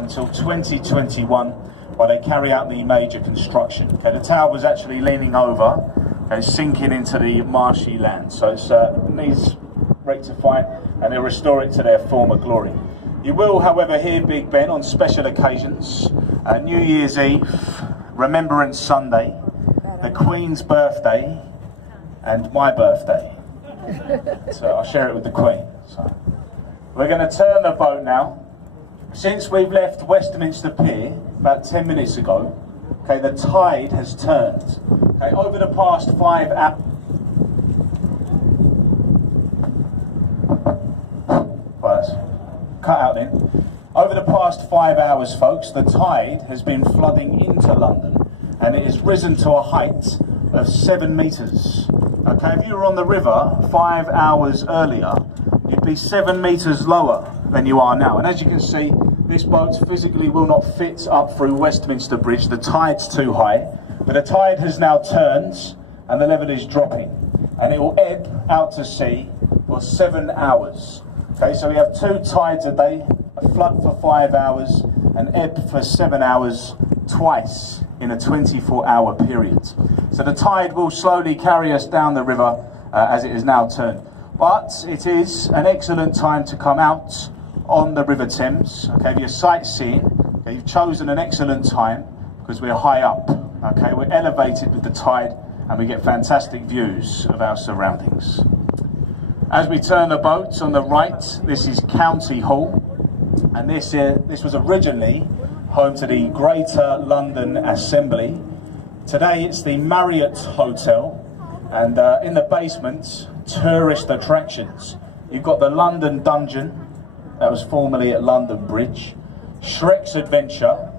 until 2021, where they carry out the major construction. Okay, the tower was actually leaning over and sinking into the marshy land, so it needs rectifying, and they'll restore it to their former glory. You will, however, hear Big Ben on special occasions, New Year's Eve, Remembrance Sunday, the Queen's birthday, and my birthday. So I'll share it with the Queen. So we're going to turn the boat now. Since we've left Westminster Pier about 10 minutes ago, okay, the tide has turned. Okay, over the past 5 hours. Cut out then. Over the past 5 hours, folks, the tide has been flooding into London, and it has risen to a height of 7 metres. Okay, if you were on the river 5 hours earlier, you'd be 7 metres lower than you are now. And as you can see, this boat physically will not fit up through Westminster Bridge. The tide's too high, but the tide has now turned and the level is dropping, and it will ebb out to sea for 7 hours. Okay, so we have 2 tides a day, a flood for 5 hours, an ebb for 7 hours, twice in a 24-hour period. So the tide will slowly carry us down the river as it is now turned. But it is an excellent time to come out on the River Thames. Okay, if you're sightseeing, okay, you've chosen an excellent time because we're high up. Okay, we're elevated with the tide and we get fantastic views of our surroundings. As we turn the boat on the right, this is County Hall, and this was originally home to the Greater London Assembly. Today it's the Marriott Hotel, and in the basement, tourist attractions. You've got the London Dungeon, that was formerly at London Bridge, Shrek's Adventure,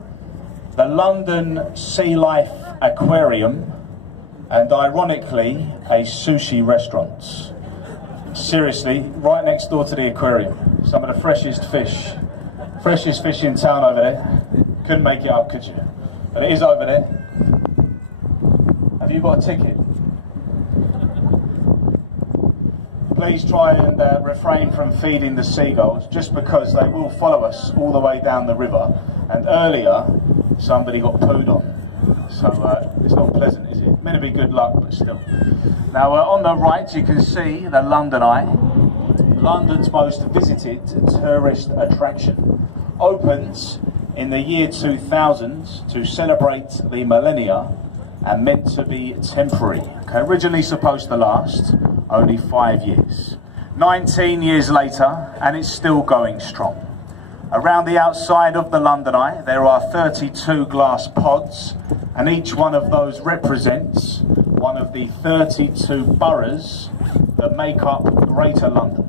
the London Sea Life Aquarium, and ironically, a sushi restaurant. Seriously, right next door to the aquarium. Some of the freshest fish in town over there. Couldn't make it up, could you? But it is over there. Have you got a ticket? Please try and refrain from feeding the seagulls, just because they will follow us all the way down the river. And earlier, somebody got pooed on. So it's not pleasant, is it? Meant to be good luck, but still. Now on the right you can see the London Eye, London's most visited tourist attraction. Opens in the year 2000 to celebrate the millennia and meant to be temporary. Okay, originally supposed to last only 5 years. 19 years later and it's still going strong. Around the outside of the London Eye there are 32 glass pods, and each one of those represents one of the 32 boroughs that make up Greater London.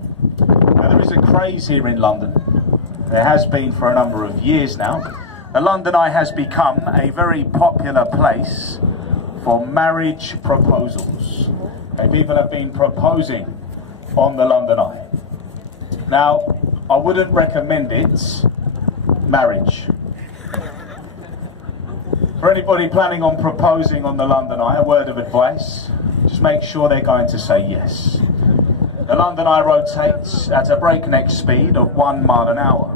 Now there is a craze here in London. There has been for a number of years now. The London Eye has become a very popular place for marriage proposals. Okay, people have been proposing on the London Eye. Now, I wouldn't recommend it, marriage. For anybody planning on proposing on the London Eye, a word of advice, just make sure they're going to say yes. The London Eye rotates at a breakneck speed of 1 mile an hour.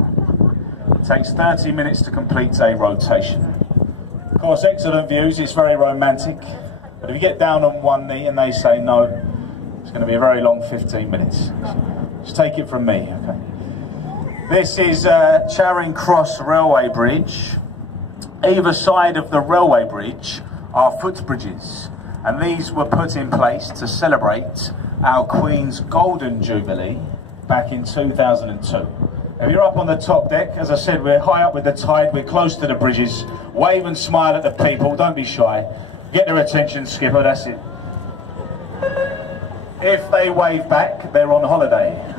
It takes 30 minutes to complete a rotation. Of course, excellent views, it's very romantic, but if you get down on one knee and they say no, it's going to be a very long 15 minutes. Just take it from me, okay? This is Charing Cross Railway Bridge. Either side of the railway bridge are footbridges, and these were put in place to celebrate our Queen's Golden Jubilee back in 2002. If you're up on the top deck, as I said, we're high up with the tide, we're close to the bridges. Wave and smile at the people, don't be shy. Get their attention, skipper, that's it. If they wave back, they're on holiday.